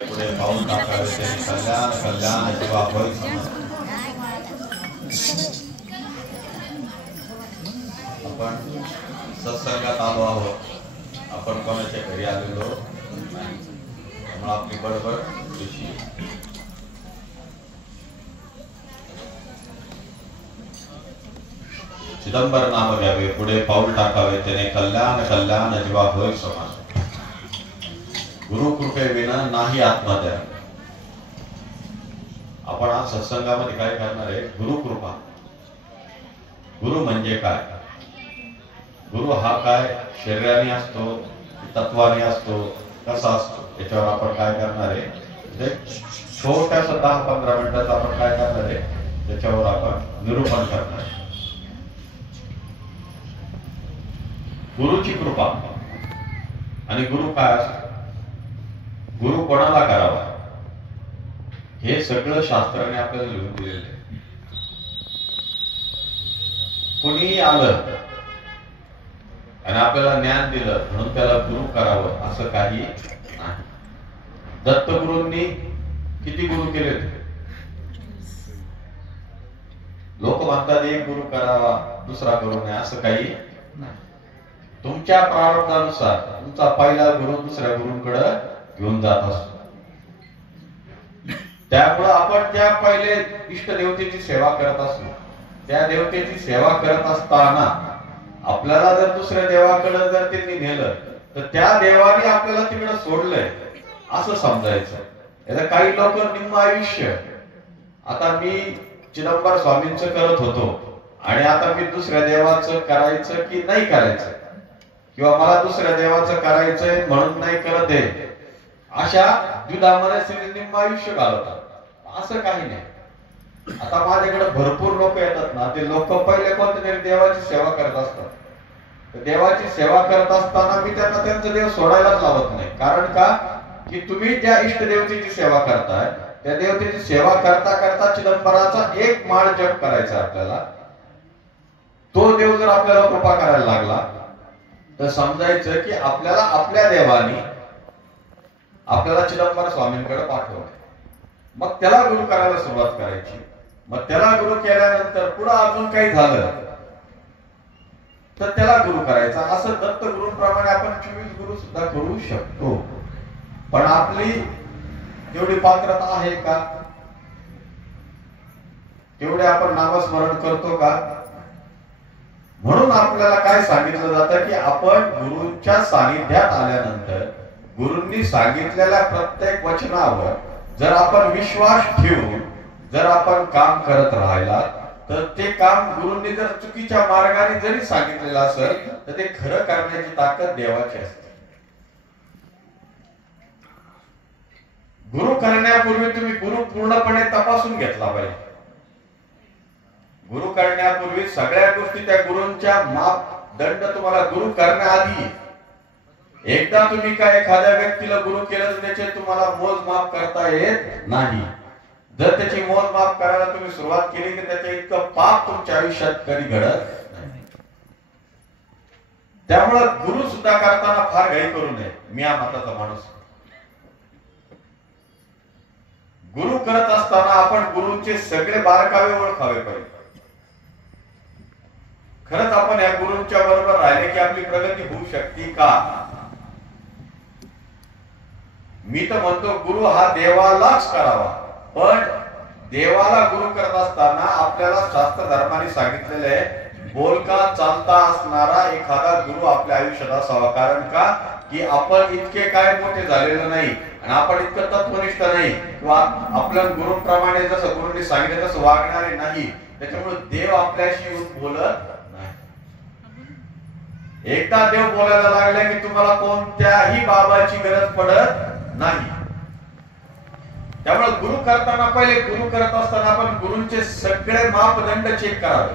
पुढे पाऊल टाकावे त्यांनी कल्याण कल्याण किंवा होय आपण सत्संगात आलो आहोत, आपण कोणाच्या घरी आलेलो नाही, त्यामुळे आपली बडबड खुशी चिदंबर नाम घ्यावे पुढे पाऊल टाकावे त्याने कल्याण कल्याण जीवा होय समाज गुरु कृपेविना नाही आत्महत्या। आपण आज सत्संगामध्ये काय करणार आहे? गुरु कृपा। गुरु म्हणजे काय? गुरु हा काय शरीराने असतो, तत्वाने असतो, कसा असतो, याच्यावर आपण काय करणार आहे? छोट्याशा 10-15 मिनिटाचा आपण काय करणार आहे त्याच्यावर आपण निरूपण करणार आहे। गुरुची कृपा आणि गुरु काय असतो, गुरु कोणाला करावा हे सगळं शास्त्राने आपल्याला लिहून दिलेलं आहे। कोणी आलं आणि आपल्याला ज्ञान दिलं म्हणून त्याला गुरु करावं असं काही नाही। दत्तगुरूंनी किती गुरु केले? लोक म्हणतात एक गुरु करावा दुसरा गुरु नाही, असं काही नाही। तुमच्या प्रारब्धानुसार तुमचा पहिला गुरु दुसऱ्या गुरूंकडे घेऊन जात असतो। त्यामुळे आपण त्या पहिले इष्ट देवतेची सेवा करत असतो। त्या देवतेची सेवा करत असताना आपल्याला जर दुसऱ्या देवाकडे जर त्यांनी नेलं तर त्या देवाने आपल्याला तिकडे सोडलंय असं समजायचं। याला काही लोक निम्म आयुष्य, आता मी चिदंबर स्वामींचं करत होतो आणि आता मी दुसऱ्या देवाचं करायचं की नाही करायचं, किंवा मला दुसऱ्या देवाचं करायचंय म्हणून नाही करत आहे, अशा द्विधामध्ये निम्म आयुष्य घालवतात। असं काही नाही। आता माझ्याकडे भरपूर लोक येतात ना, ते लोक पहिले कोणत्या तरी देवाची सेवा करत असतात। देवाची सेवा करत असताना मी त्यांना त्यांचा देव सोडायलाच लावत नाही। कारण का की तुम्ही ज्या इष्ट देवतेची सेवा करताय त्या देवतेची सेवा करता करता चिदंबराचा एक माळ जप करायचा आपल्याला। तो देव जर आपल्याला कृपा करायला लागला तर समजायचं की आपल्याला आपल्या देवाने आपल्याला चिदंबर स्वामींकडे पाठवलं। मग त्याला गुरु करायला सुरुवात करायची। मग त्याला गुरु केल्यानंतर पुढे अजून काही झालं तर त्याला गुरु करायचा। असं दत्त गुरूंप्रमाणे आपण 24 गुरु सुद्धा करू शकतो। पण आपली तेवढी पात्रता आहे का? तेवढे आपण नामस्मरण करतो का? म्हणून आपल्याला काय सांगितलं जातं की आपण गुरूंच्या सानिध्यात आल्यानंतर गुरूंनी सांगितलेल्या प्रत्येक वचनावर जर आपण विश्वास ठेवून जर आपण काम करत राहिला तर ते काम गुरूंनी जर चुकीच्या मार्गाने जरी सांगितलेलं असेल तर ते खरं करण्याची ताकद देवाची असते। गुरु करण्यापूर्वी तुम्ही गुरु पूर्णपणे तपासून घेतला पाहिजे। गुरु करण्यापूर्वी सगळ्या गोष्टी त्या गुरूंच्या मापदंड तुम्हाला गुरु करण्याआधी एकदा तुम्ही काय एखाद्या व्यक्तीला गुरु केलं तर त्याचे तुम्हाला मोजमाप करता येत नाही। जर त्याची मोजमाप करायला तुम्ही सुरुवात केली की त्याचे इतकं पाप तुमच्या आयुष्यात कधी घडत नाही। त्यामुळे गुरु सुद्धा करताना फार घाई करू नये। मी या मताचा माणूस। गुरु करत असताना आपण गुरूंचे सगळे बारकावे ओळखावे पाहिजे। खरंच आपण या गुरूंच्या बरोबर राहिले की आपली प्रगती होऊ शकते का? मी तर म्हणतो गुरु हा देवालाच करावा, पण देवाला गुरु करत असताना आपल्याला शास्त्र धर्माने सांगितलेले आहे बोलका चालता असणारा एखादा गुरु आपल्या आयुष्यात असावा। कारण का की आपण इतके काय मोठे झालेले नाही आणि आपण इतकं तत्वनिष्ठ नाही किंवा आपल्या गुरूंप्रमाणे जसं गुरूंनी सांगितलं तसं वागणारे नाही। त्याच्यामुळे देव आपल्याशी बोलत नाही। एकदा देव बोलायला लागले की तुम्हाला कोणत्याही बाबाची गरज पडत नाही। त्यामुळे गुरु करताना पहिले गुरु करत असताना आपण गुरूंचे सगळे मापदंड चेक करावे।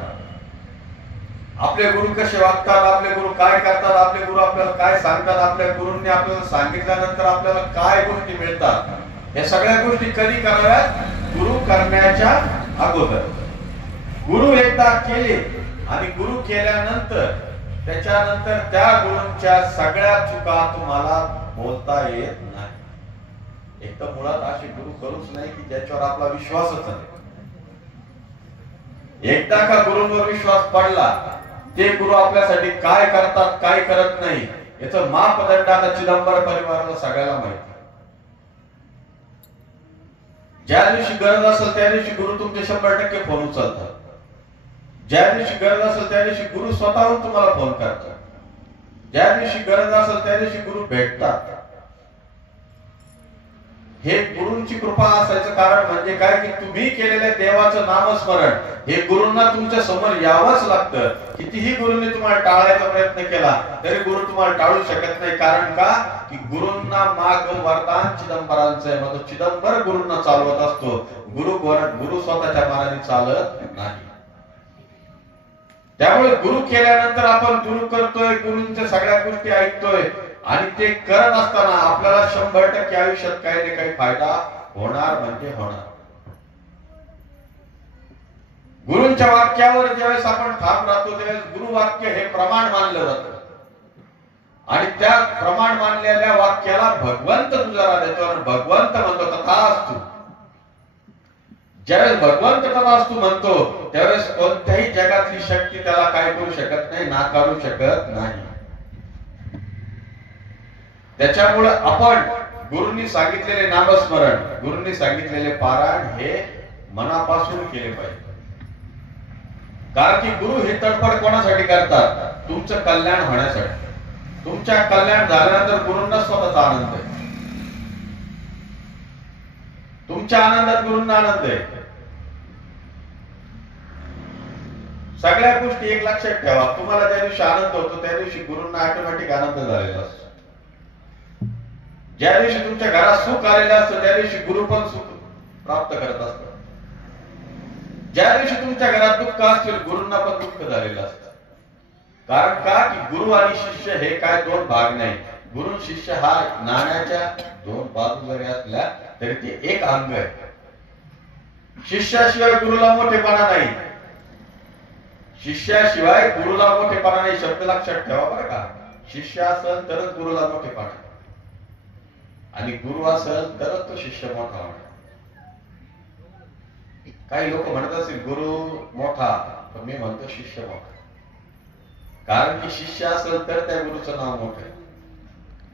आपले गुरु कसे वागतात, आपले गुरु काय करतात, आपले गुरु आपल्याला काय सांगतात, आपल्या गुरूंनी आपल्याला सांगितल्यानंतर आपल्याला काय गोष्टी मिळतात, हे सगळ्या गोष्टी कधी कराव्यात? गुरु करण्याच्या अगोदर। गुरु एकदा केले आणि गुरु केल्यानंतर त्याच्यानंतर त्या गुरूंच्या सगळ्या चुका तुम्हाला बोलता येत नाही। एक तर मुळात असे गुरु करूच नाही की ज्याच्यावर आपला विश्वासच नाही. एकदा का गुरूंवर विश्वास पडला, ते गुरु आपल्यासाठी काय करतात काय करत नाही याचं मापदंड आता चिदंबर परिवाराला सगळ्याला माहिती. ज्या दिवशी गरज असेल त्या दिवशी गुरु तुमचे 100% फोन उचलतात. ज्या दिवशी गरज असेल त्या दिवशी गुरु स्वतःहून तुम्हाला फोन करतात. ज्या दिवशी गरज असेल त्या दिवशी गुरु भेटतात. हे गुरूंची कृपा असायचं कारण म्हणजे काय की तुम्ही केलेल्या देवाचं नामस्मरण हे गुरूंना तुमच्या समोर यावंच लागतं. कितीही गुरूंनी तुम्हाला टाळायचा प्रयत्न केला तरी गुरु तुम्हाला टाळू शकत नाही. कारण का की गुरूंना माग वरदान चिदंबरांचं आहे. मग चिदंबर गुरूंना चालवत असतो. गुरु स्वतःच्या मानाने चालत नाही. त्यामुळे गुरु केल्यानंतर आपण गुरु करतोय, गुरूंच्या सगळ्या गोष्टी ऐकतोय आणि ते करत असताना आपल्याला 100% आयुष्यात काही ना काही फायदा होणार म्हणजे होणार. गुरूंच्या वाक्यावर ज्यावेळेस आपण ठाम राहतो त्यावेळेस गुरु वाक्य हे प्रमाण मानलं जातं आणि त्या प्रमाण मानलेल्या वाक्याला भगवंत दुजारा देतो आणि भगवंत म्हणतो तथास्तु. ज्यावेळेस भगवंत तथास्तु म्हणतो त्यावेळेस कोणत्याही जगातली शक्ती त्याला काय करू शकत नाही, नाकारू शकत नाही. त्याच्यामुळे आपण गुरूंनी सांगितलेले नामस्मरण, गुरूंनी सांगितलेले पारायण हे मनापासून केले पाहिजे. कारण की गुरु हे तडफड कोणासाठी करतात? तुमचं कल्याण होण्यासाठी. तुमच्या कल्याण झाल्यानंतर गुरूंना स्वतःचा आनंद आहे. तुमच्या आनंदात गुरूंना आनंद आहे. सगळ्या गोष्टी एक लक्षात ठेवा. तुम्हाला ज्या दिवशी आनंद होतो त्या दिवशी गुरूंना ऑटोमॅटिक आनंद झालेला असतो. ज्या दिवशी तुमच्या घरात सुख आलेलं असतं त्या दिवशी गुरु पण सुख प्राप्त करत असतात. ज्या दिवशी तुमच्या घरात दुःख असेल गुरूंना पण दुःख झालेलं असतं. कारण का की गुरु आणि शिष्य हे काय दोन भाग नाही. गुरु शिष्य हा नाण्याच्या दोन बाजू जरी असल्या तरी ते एक अंग आहे. शिष्याशिवाय गुरुला मोठेपणा नाही. शिष्याशिवाय गुरुला मोठेपणा नाही. शब्द लक्षात ठेवा बरं का. शिष्य असेल तरच गुरुला मोठेपणा आणि गुरु असेल तरच तो शिष्य मोठा होणार. काही लोक म्हणत असतील गुरु मोठा, पण मी म्हणतो शिष्य मोठा. कारण की शिष्य असेल तर त्या गुरुचं नाव मोठं आहे.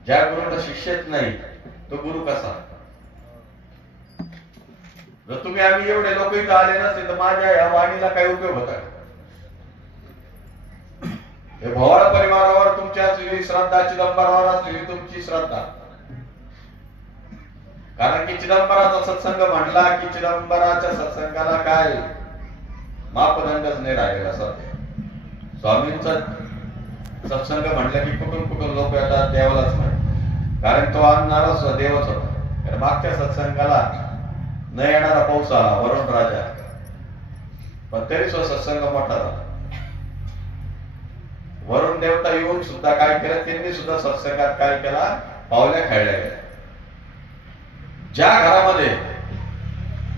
ज्या गुरुला शिष्यच नाही तो गुरु कसा? जर तुम्ही आम्ही एवढे लोक इथं आले नसते तर माझ्या या वाणीला काही उपयोग होता? हे भोवाळ परिवारावर तुमची असलेली श्रद्धा, चिदंबरावर असलेली तुमची श्रद्धा. कारण की चिदंबराचा सत्संग म्हणला की चिदंबराच्या सत्संगाला काय मापदंडच नाही राहिलेला. सध्या स्वामींचा सत्संग म्हणलं की कुठून कुठून लोक येतात देवालाच म्हणतात. कारण तो आणणारा देवच होता. मागच्या सत्संगाला न येणारा पाऊस आला, वरुण राजा, पण तरी सत्संग मोठा झाला. वरुण देवता येऊन सुद्धा काय केलं? त्यांनी सुद्धा सत्संगात काय केला? पावल्या खेळल्या गेल्या. ज्या घरामध्ये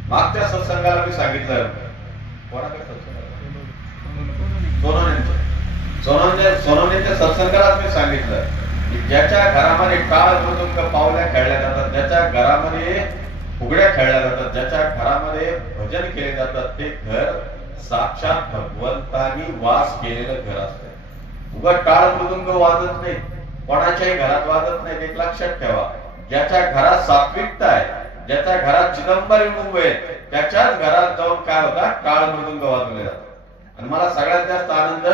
मागच्या सत्संगाला मी सांगितलं, कोणाकडे सोनवणेच्या सत्संगाला मी सांगितलं की ज्याच्या घरामध्ये टाळ मृदुंग पावल्या खेळल्या जातात, ज्याच्या घरामध्ये फुगड्या खेळल्या जातात, ज्याच्या घरामध्ये भजन केले जातात, ते घर साक्षात भगवंतानी वास केलेलं घर असतं. उगा टाळ मृदुंग वाजत नाही, कोणाच्याही घरात वाजत नाही. एक लक्षात ठेवा. ज्याच्या घरात सात्विकता आहे, ज्याच्या घरात चिदंबर मुंबई आहे, त्याच्याच घरात जाऊन काय होता? टाळ मृदुंग वाजवले जातात. आणि मला सगळ्यात जास्त आनंद,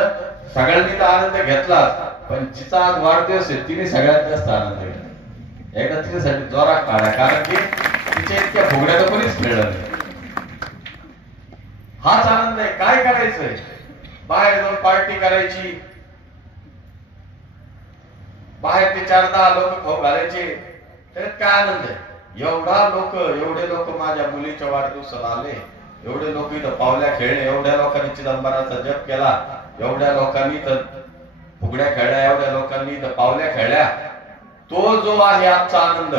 सगळ्यांनी तर आनंद घेतला, पण जिचा आज वाढदिवस आहे तिने सगळ्यात जास्त आनंद घेतला. एकदा तिच्यासाठी जोरात काढा, कारण की तिच्या इतक्या फुगड्या तर कोणीच खेळलं नाही. हाच आनंद आहे. काय करायचंय? बाहेर जाऊन पार्टी करायची, बाहेर ते 4-10 लोक खाऊ घालायचे, त्याच्यात काय आनंद आहे? एवढे लोक माझ्या मुलीच्या वाढदिवसाला आले, एवढे लोक इथं पावल्या खेळले, एवढ्या लोकांनी चिदंबराचा जप केला, एवढ्या लोकांनी तर फुगड्या खेळल्या, एवढ्या लोकांनी तर पावल्या खेळल्या. तो जो आहे आजचा आनंद,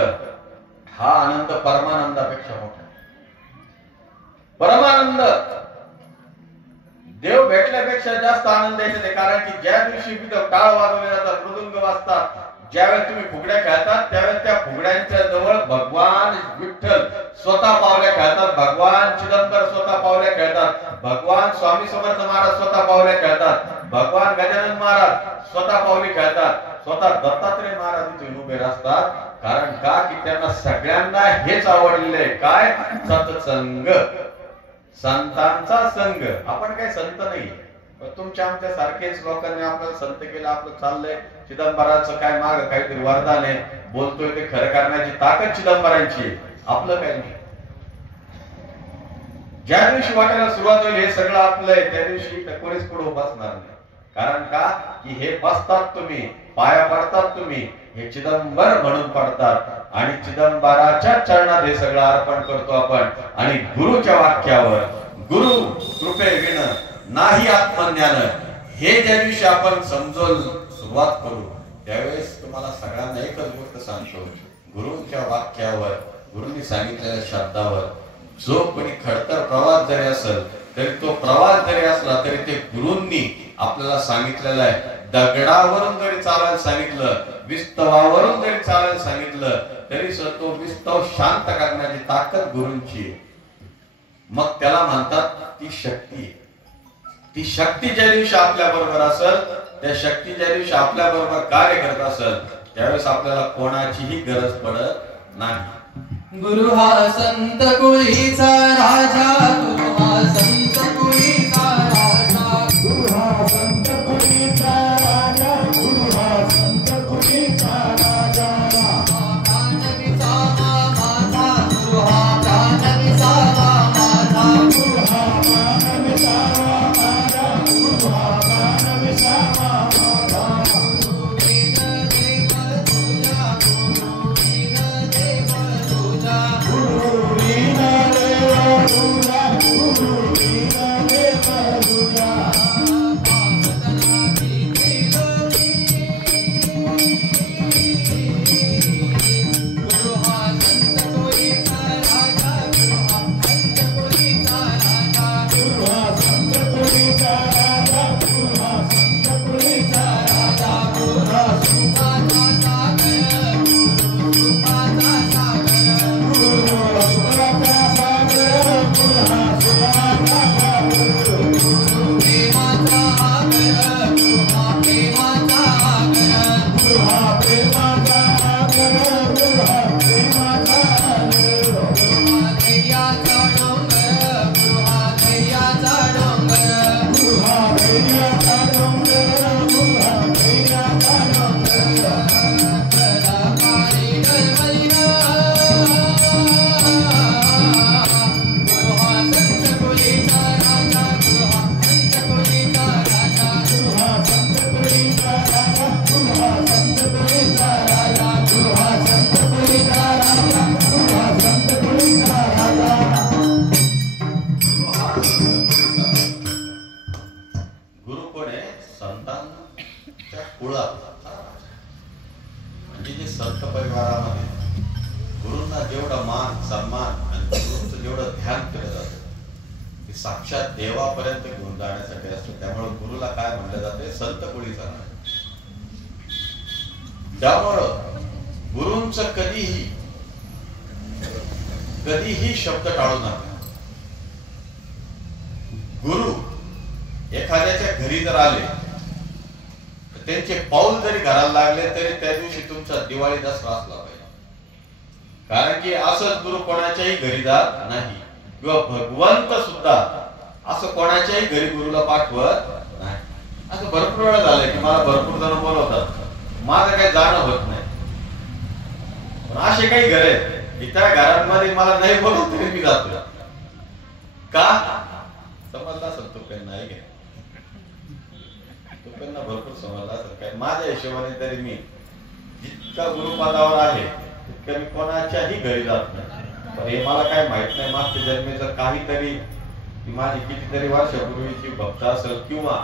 हा आनंद परमानंदापेक्षा मोठा. परमानंद देव भेटल्यापेक्षा जास्त आनंद यायचा. कारण की ज्या दिवशी टाळ वाजवले जातात, मृदुंग वाजतात, ज्यावेळेस तुम्ही फुगड्या खेळतात त्यावेळेस त्या फुगड्यांच्या जवळ भगवान विठ्ठल स्वतः पावल्या खेळतात, भगवान चिदंबर स्वतः पावल्या खेळतात, भगवान स्वामी समर्थ महाराज स्वतः पावल्या खेळतात, भगवान गजानन महाराज स्वतः पावली खेळतात, स्वतः दत्तात्रय महाराज इथे उभे असतात. कारण का की त्यांना सगळ्यांना हेच आवडलेलं आहे, काय? सत्संग, संतांचा संघ. आपण काही संत नाही, तुमच्या आमच्या सारखेच लोकांनी आपल्याला संत केलं, आपलं चाललंय. चिदंबराचं काय माग काहीतरी वरदान आहे, बोलतोय ते खरं करण्याची ताकद चिदंबरांची, आपलं काही नाही. ज्या दिवशी वाटायला सुरुवात होईल हे सगळं आपलं आहे, त्या दिवशी कोणीच पुढे बसणार नाही. कारण का की हे बसतात तुम्ही, पाया पडतात तुम्ही, हे चिदंबर म्हणून पडतात आणि चिदंबराच्या चरणात हे सगळं अर्पण करतो आपण. आणि गुरुच्या वाक्यावर, गुरु कृपे विण नाही आत्मज्ञान, हे ज्या दिवशी आपण समजून सुरुवात करू त्यावेळेस तुम्हाला सगळ्यांना एकच गोष्ट सांगतो, गुरुच्या वाक्यावर, गुरुंनी सांगितलेल्या शब्दावर जो कोणी खडतर प्रवास जरी असेल तरी तो प्रवास जरी असला तरी ते गुरुंनी आपल्याला सांगितलेलं आहे. दगडावरून जरी चालायला सांगितलं, विस्तवावरून जरी चालायला सांगितलं तरी तो विस्तव शांत करण्याची ताकद गुरुंची. मग त्याला म्हणतात ती शक्ती. ती शक्ती ज्या दिवशी आपल्या बरोबर असेल, त्या शक्ती ज्या दिवशी आपल्या बरोबर कार्य करत असेल त्यावेळेस आपल्याला कोणाचीही गरज पडत नाही. गुरु हा संत कुळीचा राजा, गुरु हा संत कुळीचा राजा, गुरु हा संत कुळीचा राजा, गुरु हा संत कुळीचा राजा. प्राण विसावा माझा, गुरु हा प्राण विसावा माझा, गुरु हा प्राण विसावा माझा, गुरु हा प्राण विसावा माझा. साक्षात देवापर्यंत घेऊन जाण्यासाठी असतो. त्यामुळे गुरुला काय म्हणलं जाते? संत कुळीचा. त्यामुळं गुरूंचं कधीही शब्द टाळू नका. गुरु एखाद्याच्या घरी जर आले, त्यांचे पाऊल जरी घराला लागले तरी त्या दिवशी तुमचा दिवाळी दसरा असला पाहिजे. कारण की असंच गुरु कोणाच्याही घरी जात नाही, किंवा भगवंत सुद्धा असं कोणाच्याही घरी गुरुला पाठवत नाही. असं भरपूर वेळा झालंय की मला भरपूर जण बोलवतात, माझं काही जाणं होत नाही. पण असे काही घर आहेत की त्या घरांमध्ये मला नाही बोलत तरी मी जातो. का? समजला असेल तो काही नाही घ्या, तो त्यांना भरपूर समजला असेल काय. माझ्या हिशोबाने तरी मी जितका गुरुपदावर आहे तितका मी कोणाच्याही घरी जात नाही. हे मला काय माहित नाही मागच्या जन्मेचं काहीतरी, माझी कितीतरी वर्षापूर्वीची भक्त असेल किंवा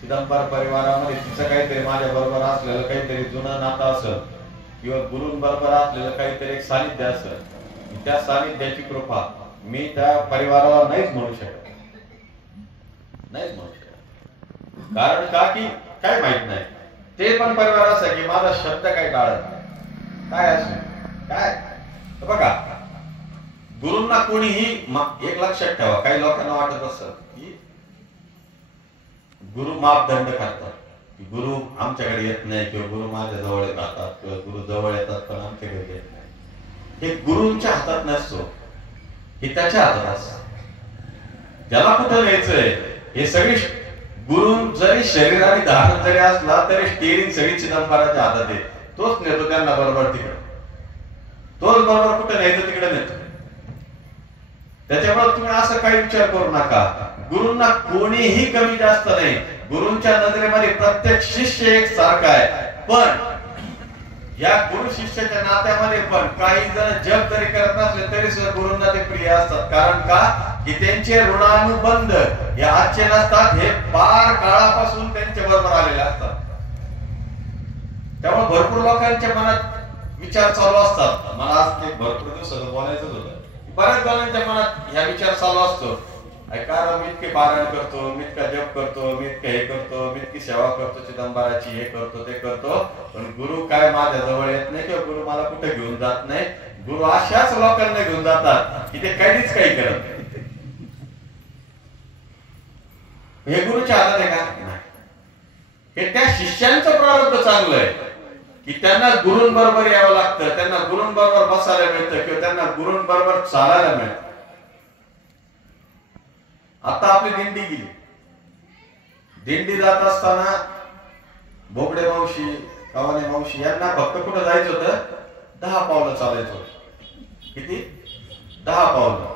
चिदंबर परिवारामध्ये तिचं काहीतरी माझ्या बरोबर असलेलं काहीतरी जुनं नातं असेल किंवा गुरूंबरोबर असलेलं काहीतरी एक सानिध्य असेल. त्या सानिध्याची कृपा मी त्या परिवाराला नाहीच म्हणू शकत, नाहीच म्हणू शकत. कारण का की काय माहित नाही ते पण परिवार असा की माझा शब्द काही टाळत काय असो काय बघा, गुरूंना कोणीही एक लक्षात ठेवा, काही लोकांना वाटत असत की गुरु मापदंड करतात की गुरु आमच्याकडे येत नाही किंवा गुरु माझ्या जवळ राहतात किंवा गुरु जवळ येतात पण आमच्याकडे येत नाही. हे गुरूंच्या हातात नसतो, हे त्याच्या हातात असत. त्याला कुठं न्यायचंय हे सगळी गुरु जरी शरीराने धारण जरी असला तरी स्टेरिंग सगळी चिदंबराच्या हातात आहे. तोच नेतो त्यांना बरोबर तिकडे, तोच बरोबर कुठं न्यायचं तिकडे नेतो. त्याच्यामुळे तुम्ही असं काही विचार करू नका. गुरूंना कोणीही कमी जास्त नाही. गुरूंच्या नजरेमध्ये प्रत्येक शिष्य एक सारखा आहे. पण या गुरु शिष्याच्या नात्यामध्ये पण काही जण जप जरी करत नसले तरी सुद्धा गुरूंना ते प्रिय असतात. कारण का की त्यांचे ऋणानुबंध हे आजचे नसतात, हे पार काळापासून त्यांच्या बरोबर आलेले असतात. त्यामुळे भरपूर लोकांच्या मनात विचार चालू असतात. मला आज ते भरपूर दिवसाचं बोलायचंच होतं. बऱ्याच जणांच्या मनात ह्या विचार चालू असतो, कारण मी इतके पारायण करतो, मी इतका जप करतो, मी इतकं हे करतो, मी इतकी सेवा करतो चिदंबराची, हे करतो ते करतो, पण गुरु काय माझ्या जवळ येत नाही किंवा गुरु मला कुठे घेऊन जात नाही. गुरु अशाच लोकांना घेऊन जातात की ते काहीच काही करत नाही. हे गुरुच्या हातात आहे का? हे त्या शिष्यांचं प्रारब्ध चांगलं आहे की त्यांना गुरूंबरोबर यावं लागतं, त्यांना गुरूंबरोबर बसायला मिळतं किंवा त्यांना गुरूंबरोबर चालायला मिळतं. आता आपली दिंडी गेली, दिंडी जात असताना बोबडे मावशी, कवाने मावशी यांना फक्त कुठं जायचं होतं? 10 पावलं चालायचं होतं. किती? 10 पावलं.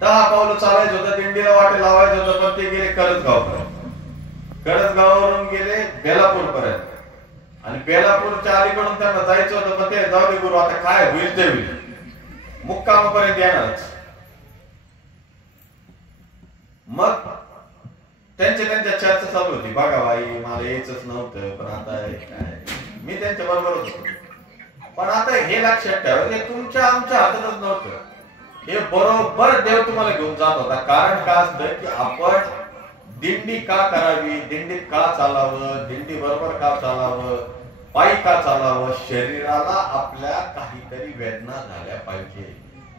10 पावलं चालायचं होतं. दिंडीला वाटे लावायचं होतं, पण ते गेले करजगावपर्यंत. करजगावावरून गेले बेलापूर पर्यंत आणि बेलापूरच्या अलीकडून त्यांना जायचं होतं, पण ते जाऊ दे गुरु आता काय होईल ते होईल, मुक्कामापर्यंत येणारच. मग त्यांच्या चर्चा चालू होती, बघा बाई मला यायचंच नव्हतं पण आता काय, मी त्यांच्या बरोबर होतो. पण आता हे लक्षात ठेवा हे तुमच्या आमच्या हातातच नव्हतं. हे बरोबर देव तुम्हाला घेऊन जात होता. कारण का असतं की आपण दिंडी का करावी, दिंडीत का चालावं, दिंडी बरोबर का चालावं, पायी का चालावं, शरीराला आपल्या काहीतरी वेदना झाल्या पाहिजे.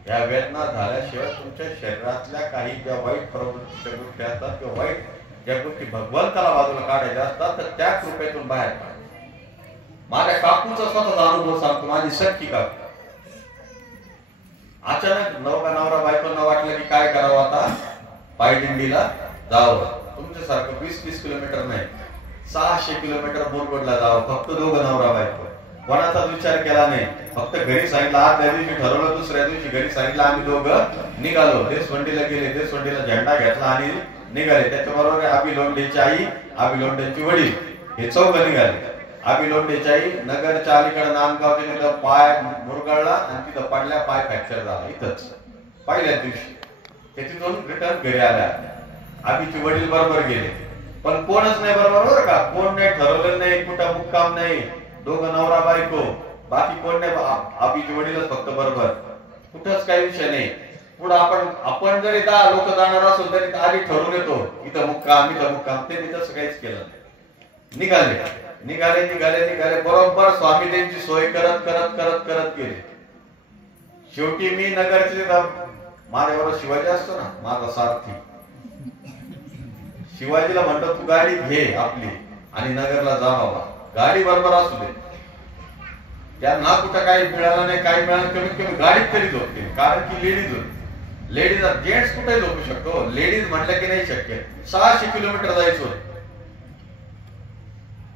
या वेदना झाल्याशिवाय तुमच्या शरीरातल्या काही ज्या वाईट प्रवृत्तीच्या गोष्टी असतात किंवा वाईट ज्या गोष्टी भगवंताला बाजूला काढायच्या असतात तर त्या कृपेतून बाहेर काढा. माझ्या काकूचा स्वतःचा अनुभव सांगतो. माझी सख्खी काकू अचानक नवरा बायकोंना वाटलं की काय करावं, आता पायी दिंडीला जावं. तुमच्यासारखं 20-20 किलोमीटर नाही, 600 किलोमीटर मुरगुडला जावं, फक्त दोघं नवरा बायको. कोणाचा विचार केला नाही, फक्त घरी सांगितलं. आज त्या दिवशी ठरवलं, दुसऱ्या दिवशी घरी सांगितलं, आम्ही दोघं निघालो. देशवंडीला गेले, देशवंडीला झेंडा घेतला आणि निघाले. त्याच्याबरोबर आबी लोंढेची आई, आबी लोंढेची वडील हे चौघं निघाले. आबी लोंढेची आई नगरच्या अलीकडे नांदगावच्या तिथं पाय मुरगळला आणि तिथं पडल्या, पाय फ्रॅक्चर झाला इथंच पहिल्याच दिवशी. ते तिथून रिटर्न घरी आल्या. आबीचे वडील बरोबर गेले, पण कोणच नाही बरोबर, बरं का, कोण नाही ठरवलं नाही, कुठं मुक्काम नाही, दोघं नवरा बायको, बाकी कोण नाही. आबीचे वडीलच फक्त बरोबर, कुठंच काही विषय नाही. पुढे आपण जरी 10 लोक जाणार असो तरी आधी ठरवून येतो इथं मुक्काम, इथं मुक्काम. ते तसं काहीच केलं नाही. निघाले बरोबर स्वामी त्यांची सोय करत करत करत करत गेले. शेवटी मी नगरचे माझ्याबरोबर शिवाजी असतो ना, माझा सारथी, शिवाजीला म्हणतो तू गाडी घे आपली आणि नगरला जा बाबा, गाडी बरोबर असू दे. त्यांना कुठं काही मिळालं नाही, काही मिळालं, कमीत कमी गाडीत तरी झोपते. कारण की लेडीज होती. लेडीज जेंट्स कुठे झोपू शकतो, लेडीज म्हटलं की नाही शक्य. 600 किलोमीटर जायचं.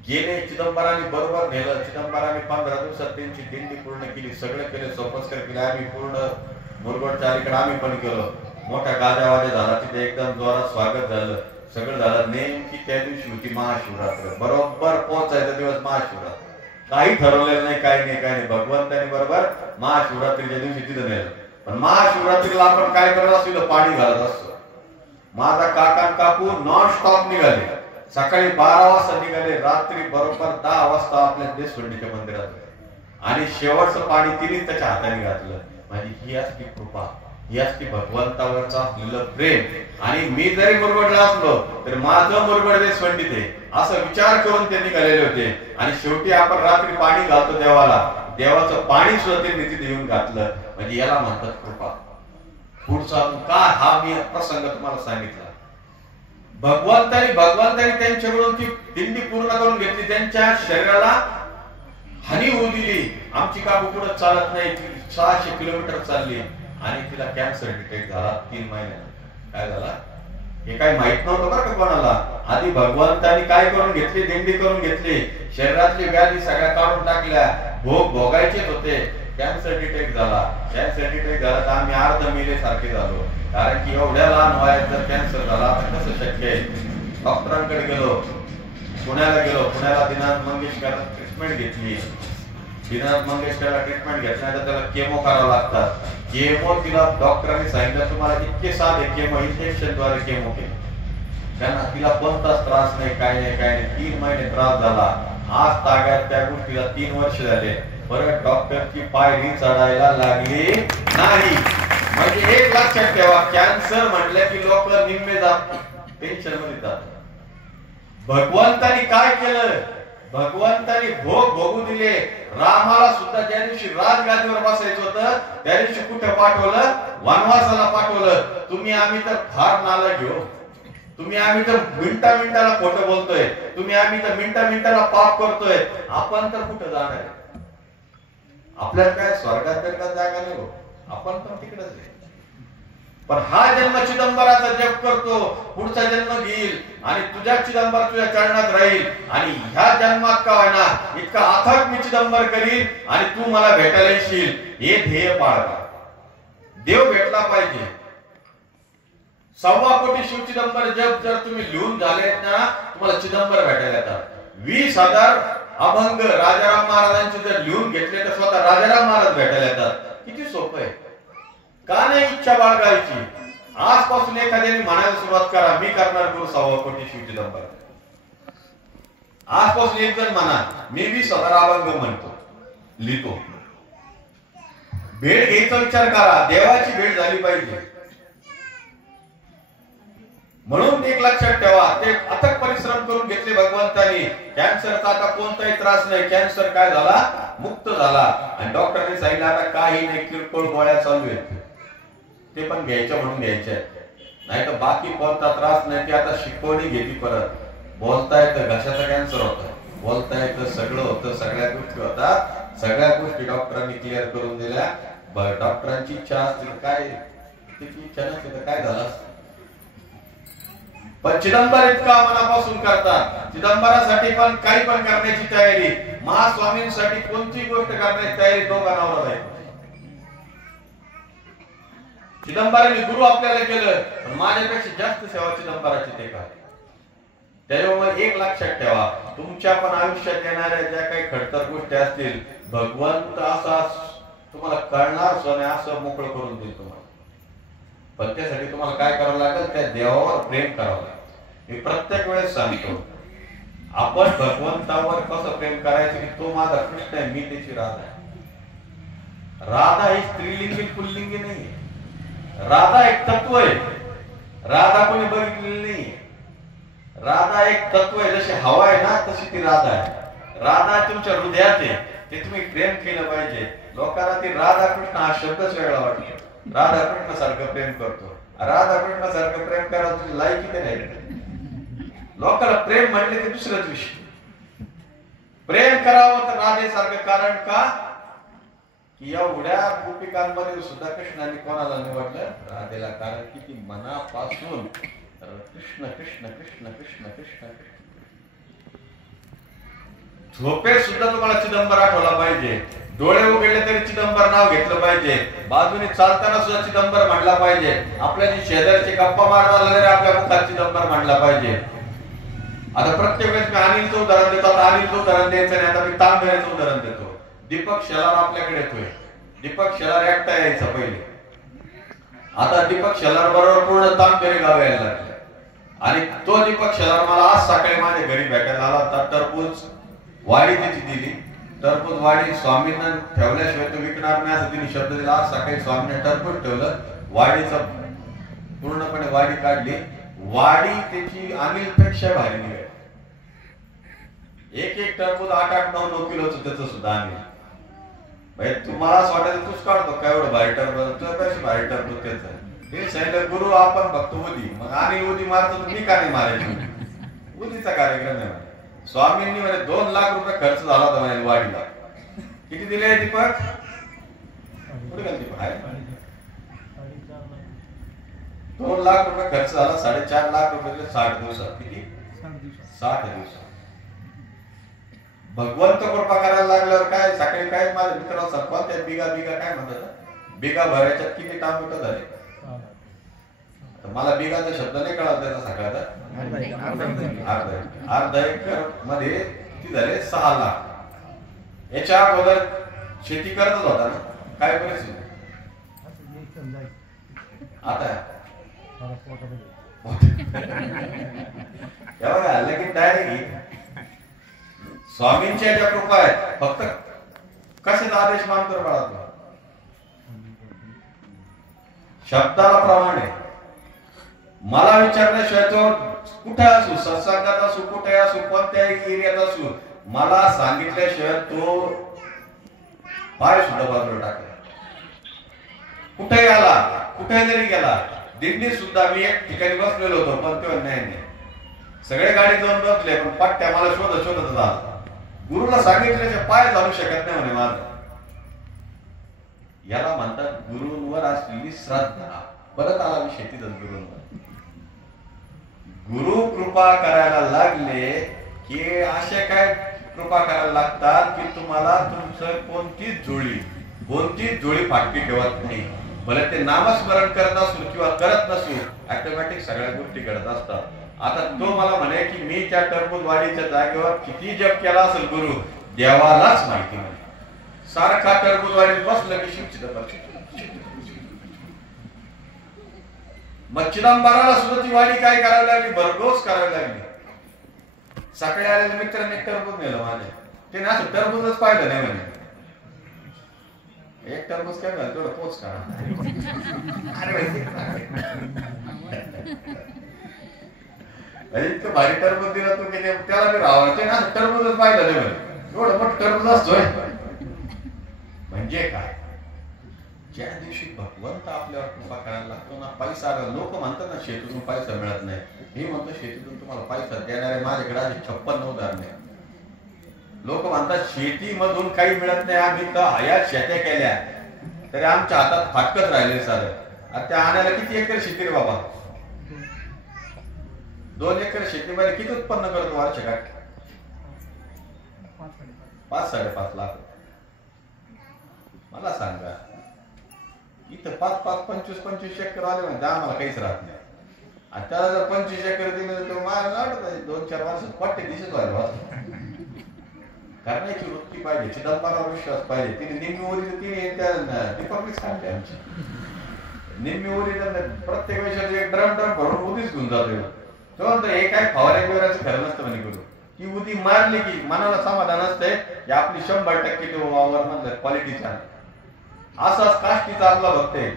गेले, चिदंबराने बरोबर नेलं. चिदंबराने 15 दिवसात त्यांची दिंडी पूर्ण केली, सगळं केलं, सोपस्कर केले. आम्ही पूर्ण मुरगुडच्या अलीकडे आम्ही पण गेलो. मोठा गाजावाजा झाला, तिथे एकदम जोरात स्वागत झालं, सगळं झालं. नेमकी त्या दिवशी होती महाशिवरात्र. बरोबर पोहोचायचा दिवस महाशिवरात्र. काही ठरवलेलं नाही, काही नाही. भगवंताने बरोबर महाशिवरात्रीच्या दिवशी तिथं नेलं. पण महाशिवरात्रीला आपण काय करत असतो, पाणी घालत असतो. माझा काका काकू नॉन स्टॉप निघाले. सकाळी 12 वाजता निघाले, रात्री बरोबर 10 वाजता आपल्या देशवंडीच्या मंदिरात. आणि शेवटचं पाणी तिने त्याच्या हाताने घातलं. म्हणजे ही असती कृपा, ही असती भगवंतावरचं असलेलं प्रेम. आणि मी जरी मुरगडला असलो तर माझं मुरगड देशवंडीत आहे. असं विचार करून ते निघालेले होते. आणि शेवटी आपण रात्री पाणी घालतो देवाला, देवाचं पाणी सुद्धा त्यांनी तिथे येऊन घातलं. म्हणजे याला म्हणतात कृपा. पुढचा काय हा मी प्रसंग तुम्हाला सांगितला. भगवंतानी त्यांच्याकडून ती दिंडी पूर्ण करून घेतली, त्यांच्या शरीराला हानी होऊ दिली. आमची काकू पुढे चालत नाही, 600 किलोमीटर चालली आणि तिला कॅन्सर डिटेक्ट झाला 3 महिन्यात. काय झाला हे काही माहित नव्हतं बरं का कोणाला. आधी भगवंतानी काय करून घेतली, दिंडी करून घेतली, शरीरातली व्याधी सगळ्या काढून टाकल्या, भोग भोगायचेच होते. कॅन्सर डिटेक्ट झाला. कॅन्सर डिटेक्ट झाला तर आम्ही अर्ध मेले सारखे झालो. कारण की एवढ्या लहान वयात जर कॅन्सर झाला तर कसं शक्य आहे. डॉक्टरांकडे गेलो, पुण्याला गेलो. पुण्याला दिनानाथ मंगेशकर ट्रीटमेंट घेतली. दिनानाथ मंगेशकरला ट्रीटमेंट घेतल्यानंतर त्याला केमो करावं लागतात. केमो तिला डॉक्टरांनी सांगितलं तुम्हाला इतके साधे केमो, इंजेक्शनद्वारे केमो केले. त्यांना तिला कोणताच त्रास नाही, काय नाही. 3 महिने त्रास झाला. आज ताग्यात त्या गोष्टीला 3 वर्ष झाले. परत डॉक्टरची पायरी चढायला लागली नाही. म्हणजे एक लक्षात ठेवा, कॅन्सर म्हटलं की लोक निम्मे जात टेन्शन मध्ये जातात. भगवंतानी काय केलं, भगवंतानी भोग भोगू दिले. रामाला सुद्धा ज्या दिवशी राजगादीवर बसायचं होतं त्या दिवशी कुठे पाठवलं, वनवासाला पाठवलं. तुम्ही आम्ही तर फार नाला घेऊ, तुम्ही आम्ही तर मिनिटाला खोटं बोलतोय, तुम्ही आम्ही तर मिनिटाला पाप करतोय. आपण तर कुठं जाणार आहे, आपल्याला काय स्वर्गात जागा नाही हो, आपण पण तिकडेच आहे. पण हा जन्म चिदंबराचा जप करतो, पुढचा जन्म घेईल आणि तुझ्या चिदंबर तुझ्या चरणात राहील. आणि ह्या जन्मात का होईना इतका अथक मी चिदंबर करील आणि तू मला भेटायला येशील. हे ध्येय बाळगा. देव भेटला पाहिजे. 1.25 कोटी शिव चिदंबर जप जर तुम्ही लिहून झाले ना, तुम्हाला चिदंबर भेटायला येतात. 20,000 अभंग राजाराम महाराजांचे जर लिहून घेतले तर स्वतः राजाराम महाराज भेटायला येतात. किती सोपं आहे. का नाही इच्छा बाळगायची. आजपासून एखाद्याने म्हणायला सुरुवात करा, मी करणार गुरु 1.25 कोटी शिव चिदंबर. आजपासून एक जण म्हणा, मी 20,000 अभंग म्हणतो, लिहितो. भेट घ्यायचा विचार करा. देवाची भेट झाली पाहिजे. म्हणून एक लक्षात ठेवा, ते अथक परिश्रम करून घेतले भगवंतानी. कॅन्सरचा आता कोणताही त्रास नाही. कॅन्सर काय झाला, मुक्त झाला. आणि डॉक्टरने सांगितलं आता काही नाही, किरकोळ गोळ्या चालू आहेत, ते पण घ्यायच्या म्हणून घ्यायच्या. नाही तर बाकी कोणता त्रास नाही. ती आता शिकवणी घेतली. परत बोलता येतं, घशाचा कॅन्सर होता, बोलता येतं, सगळं होतं, सगळ्या गोष्टी होतात. सगळ्या गोष्टी डॉक्टरांनी क्लिअर करून दिल्या. डॉक्टरांची इच्छा असते काय, तिची इच्छा नसते तर काय झालं. पण चिदंबर इतका मनापासून करतात. चिदंबरासाठी पण काही पण करण्याची तयारी, महास्वामींसाठी कोणती गोष्ट करण्याची तयारी दोघांवर आहे. चिदंबरांनी गुरु आपल्याला केलं, पण माझ्यापेक्षा जास्त सेवा चिदंबराची ते काय. त्याच्यामुळे एक लक्षात ठेवा, तुमच्या पण आयुष्यात येणाऱ्या ज्या काही खडतर गोष्टी असतील, भगवंत असा तुम्हाला कळणार सोने असं मोकळं करून देईल तुम्हाला. पण त्यासाठी तुम्हाला काय करावं लागेल, त्या देवावर प्रेम करावं लागेल. मी प्रत्येक वेळेस सांगतो, आपण भगवंतावर कसं प्रेम करायचं की तो माझा कृष्ण आहे, मी त्याची राधा आहे. राधा ही स्त्रीलिंगी पुल्लिंगी नाही. राधा एक तत्व आहे. राधा कोणी बघितलेली नाही. राधा एक तत्व आहे. जशी हवा आहे ना तशी ती राधा आहे. राधा तुमच्या हृदयात आहे, ते तुम्ही प्रेम केलं पाहिजे. लोकांना ती राधा कृष्ण हा शब्दच वेगळा वाटतो. राधा कृष्ण सारखं प्रेम करतो. राधा कृष्ण सारखं प्रेम करायला तुझी लायकी ते नाही. लोकांना प्रेम म्हटले की दुसरंच विषय. प्रेम करावं तर राधेसारखं. कारण का की एवढ्या गोपिकांमध्ये सुद्धा कृष्णाने कोणाला निवडलं, राधेला. कारण की ती मनापासून कृष्ण कृष्ण कृष्ण कृष्ण कृष्ण. झोपेत सुद्धा तुम्हाला चिदंबर आठवला पाहिजे. डोळे उघडले तरी चिदंबर नाव घेतलं पाहिजे. बाजूने चालताना सुद्धा चिदंबर म्हणला पाहिजे. आपल्या जी शेजारची गप्पा मारणार तरी आपल्या मुखात चिदंबर म्हणला पाहिजे. आता प्रत्येक वेळेस मी अनिलचं उदाहरण देतो. आता अनिलचं उदाहरण द्यायचं नाही, आता मी तांबेऱ्याचं उदाहरण देतो. दीपक शेलार आपल्याकडे येतोय. दीपक शेलार एकटा यायचा पहिले. आता दीपक शेलार बरोबर पूर्ण तांबेरे गाव यायला लागले. आणि तो दीपक शेलार मला आज सकाळी माझ्या घरी भेटायला आला होता. टरबूज वाडी त्याची दिली. टरबूज वाडी स्वामींना ठेवल्याशिवाय तो विकणार नाही असं तिने शब्द दिला. आज सकाळी स्वामीने टरबूज ठेवलं. वाडीचं पूर्णपणे वाडी काढली. वाडी त्याची अनिलपेक्षा भारी निघाली. एक टरबूज 8-9 किलोचं त्याचं सुद्धा आणलं. भाई तुम्हाला असं वाटायचं तूच काढतो काय एवढं भारी टरबूज, तुझ्या पैसे भारी टरबूज त्याचं. हे सांगितलं गुरु आपण बघतो उदी, मग आणि उदी मारतो तर मी का नाही मारायची? उदीचा कार्यक्रम आहे. स्वामींनी म्हणे 2 लाख रुपये खर्च झाला होता म्हणे वाडीला. किती दिले दीपक? कुठे गेला दीपक? आहे 2 लाख रुपये खर्च झाला, 4.5 लाख रुपये 60 दिवसात. किती? 60 दिवसात. भगवंत कृपा करायला लागल्यावर काय सकाळी काय माझ्या मित्राला सत्वा त्या बिगा काय म्हणतात, बिगा भरायच्यात किती टांबट झाले. मला बिगाचा शब्द नाही कळत त्याचा सकाळचा. अर्धा एकर मध्ये किती झाले? 6 लाख. याच्या अगोदर शेती करतच होता ना, काय परिस्थिती आता लगेच डायरेक्ट स्वामींच्या ज्या कृपा आहेत, फक्त कशाचा आदेश मानतो बाळा, शब्दाला प्रमाणे. मला विचारल्याशिवाय तो कुठे असू, सत्संगात असू, कुठे असू, कोणत्याही एरियात असू, मला सांगितल्याशिवाय तो पाय सुद्धा बाजूला टाकला. कुठे गेला, कुठे जरी गेला, दिंडी सुद्धा मी एक ठिकाणी बसलेलो होतो, पण तो नाही सगळे गाडी जाऊन बसले, पण पट्ट्या मला शोधत झाला. गुरुला सांगितल्याशिवाय पाय चालू शकत नाही म्हणे माझं. याला म्हणतात गुरुंवर असलेली श्रद्धा. परत आला विषय तिथं गुरुंवर. गुरु कृपा करायला लागले की असे काय कृपा करायला लागतात की तुम्हाला तुमचं कोणतीच जोडी फाटकी ठेवत नाही. भले ते नामस्मरण करत असू किंवा करत नसू, ऑटोमॅटिक सगळ्या गोष्टी घडत असतात. आता तो मला म्हणे की मी त्या टरबूजवाडीच्या जागेवर किती जप केला असेल गुरु, देवालाच माहिती. म्हणे सारखा टरबूजवाडीत बसलं की शिवचिदंबराची. मग चिदंबराला सुद्धा ती वाडी काय करायला लागली, भरघोस करायला लागली. सकाळी आलेल्या मित्रांनी एक टरबूज नेलं माझे, ते ना टरबूजच पाहिलं नाही म्हणे. एक टरबूज काय झालं तेवढं पोच करा. इतकं भारी टरबूज दिलं तू की त्याला बी राहावं, ते ना टरबूजच पाहिलं नाही म्हणे. एवढं मोठं टरबूज असतोय म्हणजे काय? ज्या दिवशी भगवंत आपल्यावर कृपा करायला लागतो ना, पैसा, लोक म्हणतात ना शेतीतून पैसा मिळत नाही. मी म्हणतो शेतीतून तुम्हाला पैसा देणारे माझ्याकडे असे 56 उदाहरणे. लोक म्हणतात शेतीमधून काही मिळत नाही, आम्ही तर हयात शेत्या केल्या तरी आमच्या हातात फाटकच राहिले सारं. आता त्या आणायला किती एकर शेती रे बाबा? 2 एकर शेतीमध्ये किती उत्पन्न करतो वर्षाकाठ? 5-5.5 लाख. मला सांगा, इथं 5-25 एकर आले म्हणजे आम्हाला काहीच राहत नाही. आणि त्याला जर 25 एकर दिले तर मला वाटत 2-4 वर्षात पट्टे दिसत व्हायला. करण्याची वृत्ती पाहिजे, चिदंबरावर विश्वास पाहिजे. तिने निम्मी ओरी दीपकलीच सांगते आमची. निम्मी ओरी प्रत्येक वेळेस एक ड्रम भरून उदीच घेऊन जातो. तो म्हणतो हे काय फवाऱ्या बिवाऱ्याचं खरं नसतं म्हणे गुरु. ती उदी मारली की मनाला समाधान असतंय की आपली 100% तो वावर म्हणलं क्वालिटीचा. असाच काष्टीचा आपला भक्त आहे,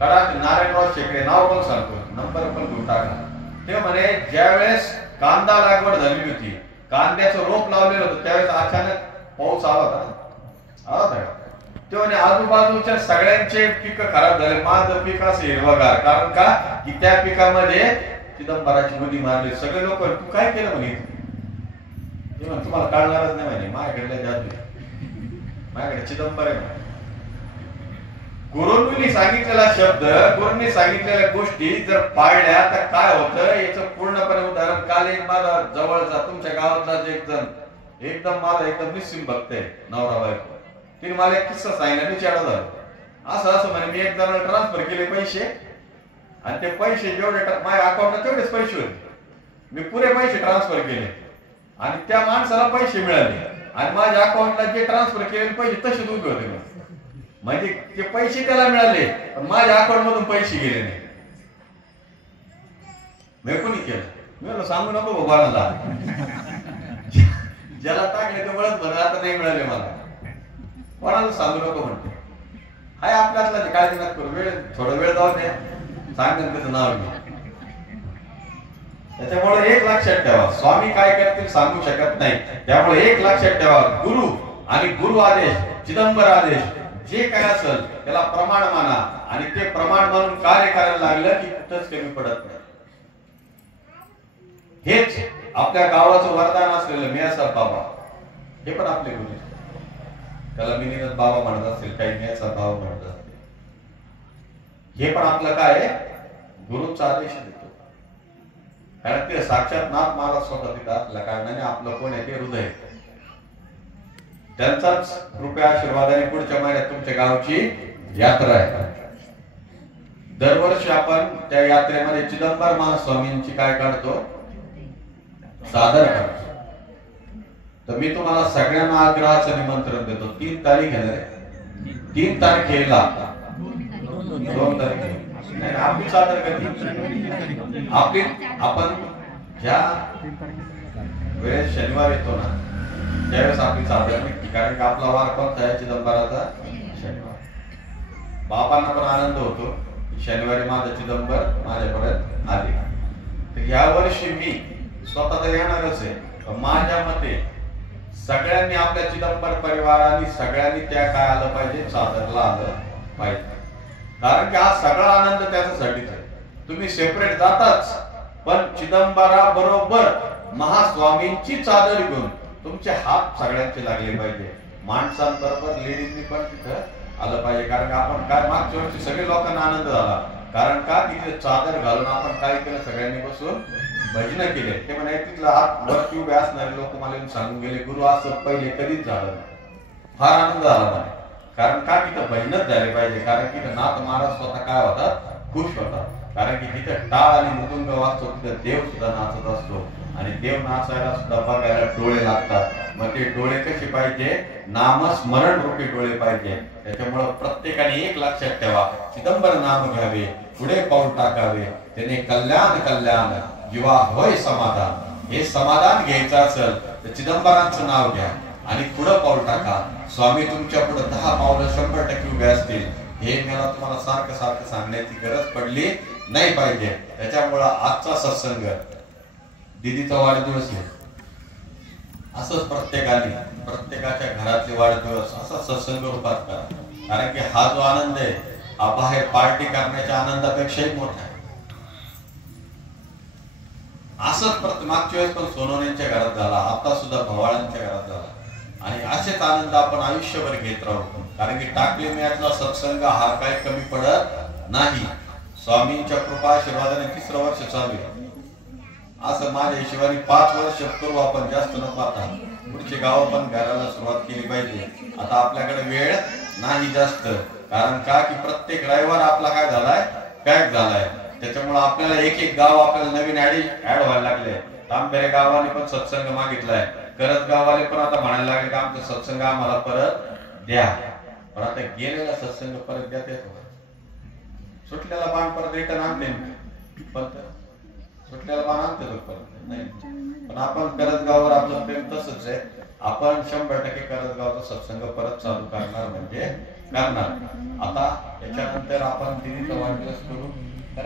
कडाष्टी नारायणराव शेकडे, नाव पण सांगतो, नंबर पण घेऊन टाकला. ते म्हणे ज्यावेळेस कांदा लागवड झालेली होती, कांद्याचं रोप लावलेलं होतं, त्यावेळेस अचानक पाऊस आला होता. ते म्हणे आजूबाजूच्या सगळ्यांचे पीक खराब झाले, माझं पीक असं हिरवगार. कारण का की त्या पिकामध्ये चिदंबराची उदी मारली. सगळे लोक तू काय केलं म्हणे? ते म्हणे तुम्हाला कळणारच नाही म्हणे, माझ्याकडे जादू, माझ्याकडे चिदंबर आहे. गुरूंनी सांगितलेला शब्द, गुरूंनी सांगितलेल्या गोष्टी जर पाळल्या तर काय होतं याचं पूर्णपणे उदाहरण. काल एक माझा जवळचा तुमच्या गावातलाच एक जण एकदम निस्सिम भक्त आहे, नवरा बायको. तिने मला एक किस्सा सांगितला, मी चेडा झालो. असं म्हणे मी एक जणांना ट्रान्सफर केले पैसे, आणि ते पैसे जेवढे माझ्या अकाउंटला तेवढेच पैसे होते. मी पुरे पैसे ट्रान्सफर केले आणि त्या माणसाला पैसे मिळाले, आणि माझ्या अकाउंटला जे ट्रान्सफर केलेले पैसे तसेच उभे होते. म्हणजे ते पैसे त्याला मिळाले पण माझ्या अकाउंट मधून पैसे गेले नाही. मी कोणी केलं? मी म्हणलं सांगू नको भगवानाला, ज्याला टाकले ते वळत भर आता नाही मिळाले मला, कोणाला सांगू नको म्हणते. हाय आपल्यातला काळजी नका करू, थोडा वेळ जाऊ द्या, सांगेन त्याचं नाव घे. त्याच्यामुळे एक लक्षात ठेवा, स्वामी काय करतील सांगू शकत नाही. त्यामुळे एक लक्षात ठेवा, गुरु आणि गुरु आदेश, चिदंबर आदेश जे काय असेल त्याला प्रमाण माना आणि ते प्रमाण म्हणून कार्य करायला लागलं की कुठंच कमी पडत नाही. हेच आपल्या गावाचं वरदान असलेलं मेहसाब बाबा, हे पण आपले गुरु. त्याला मिनीनाथ बाबा म्हणत असतील, काही मेहसाब बाबा म्हणत असतील. हे पण आपलं काय आहे, गुरुचा आदेश देतो. कारण ते साक्षात नाथ महाराज स्वतः तिथं असल्या कारणाने आपलं कोण आहे ते हृदय. त्यांचाच कृपया आशीर्वादाने पुढच्या महिन्यात तुमच्या गावची यात्रा आहे. दरवर्षी आपण त्या यात्रेमध्ये चिदंबर महास्वामींची काय काढतो, सादर करतो. तर मी तुम्हाला सगळ्यांना आग्रहाचं निमंत्रण देतो. 3 तारीख आहे, 3 तारखेला 2 तारखेला आपली सादर करतो. आपली आपण ज्या वेळेस शनिवार येतो ना त्यावेळेस आपली सादर निघते. कारण की आपला वार कोणता आहे, चिदंबराचा शनिवार. बापांना पण आनंद होतो, शनिवारी माझा चिदंबर माझ्यापर्यंत आले. तर या वर्षी मी स्वतः तर येणारच आहे, पण माझ्या मते सगळ्यांनी आपल्या चिदंबर परिवाराने सगळ्यांनी त्या काय आलं पाहिजे, चादरला आलं पाहिजे. कारण की हा सगळा आनंद त्याच्यासाठीच आहे. तुम्ही सेपरेट जाताच, पण चिदंबरा बरोबर महास्वामींची चादर घेऊन तुमचे हात सगळ्यांचे लागले पाहिजे. माणसांबरोबर लेडीजनी पण तिथं आलं पाहिजे. कारण आपण काय मागच्या वर्षी सगळे लोकांना आनंद झाला. कारण का तिथे चादर घालून आपण काय केलं, सगळ्यांनी बसून भजन केले. ते म्हणे तिथला हात वरती उभे असणारे लोक मला येऊन सांगून गेले, गुरु असं पहिले कधीच झालं नाही. फार आनंद झाला म्हणे. कारण का तिथं भजनच झाले पाहिजे. कारण की नाथ महाराज स्वतः काय होतात, खुश होतात. कारण की तिथं टाळ आणि मृदुंग वाजतो, तिथं देव सुद्धा नाचत असतो. आणि देव नाचायला सुद्धा बघायला डोळे लागतात. मग ते डोळे कसे पाहिजे, नामस्मरण रूपी डोळे पाहिजे. त्याच्यामुळे प्रत्येकाने एक लक्षात ठेवा, चिदंबर नाम घ्यावे, पुढे पाऊल टाकावे, त्याने कल्याण कल्याण जीवा होय समाधान. हे समाधान घ्यायचं असेल तर चिदंबरांचं नाव घ्या आणि पुढे पाऊल टाका. स्वामी तुमच्या पुढे 10 पावलं 100% उभे असतील. हे मला तुम्हाला सारखं सारखं सांगण्याची गरज पडली नाही पाहिजे. त्याच्यामुळं आजचा सत्संग दीदीचा वाढदिवस आहे, असंच प्रत्येकाने प्रत्येकाच्या घरातले वाढदिवस असा सत्संग रूपात करा. कारण की हा जो आनंद आहे हा बाहेर पार्टी करण्याच्या आनंदापेक्षाही मोठा आहे. असंच मागच्या वेळेस पण सोनवण्यांच्या घरात झाला, आता सुद्धा भवाळांच्या घरात झाला. आणि असेच आनंद आपण आयुष्यभर घेत राहू. कारण की टाकली मिळातला सत्संग हा काही कमी पडत नाही. स्वामींच्या कृपा आशीर्वादाने 3रं वर्ष चालू आहे. असं माझ्या हिशोबाने 5 वर्ष करू आपण, जास्त नको. आता पुढचे गाव पण घराला सुरुवात केली पाहिजे. आता आपल्याकडे वेळ नाही जास्त. कारण का की प्रत्येक रविवार आपला काय झालाय, पॅक झालाय. त्याच्यामुळे आपल्याला एक गाव आपल्याला नवीन ऍड व्हायला लागले. तांबेरे गावाने पण सत्संग मागितलाय, करत गाववाले पण आता म्हणायला लागले की आमचा सत्संग आम्हाला परत द्या. पण आता गेलेला सत्संग परत द्या येतो, सुटलेला बाण परत रिटर्न आणते. पण सुटलेला बाण आणते परत नाही. पण आपण करतगाववर आपलं प्रेम तसंच आहे. आपण 100% करतगावचा सत्संग परत चालू करणार म्हणजे करणार. आता याच्यानंतर आपण दिदीचा वाढदिवस करू.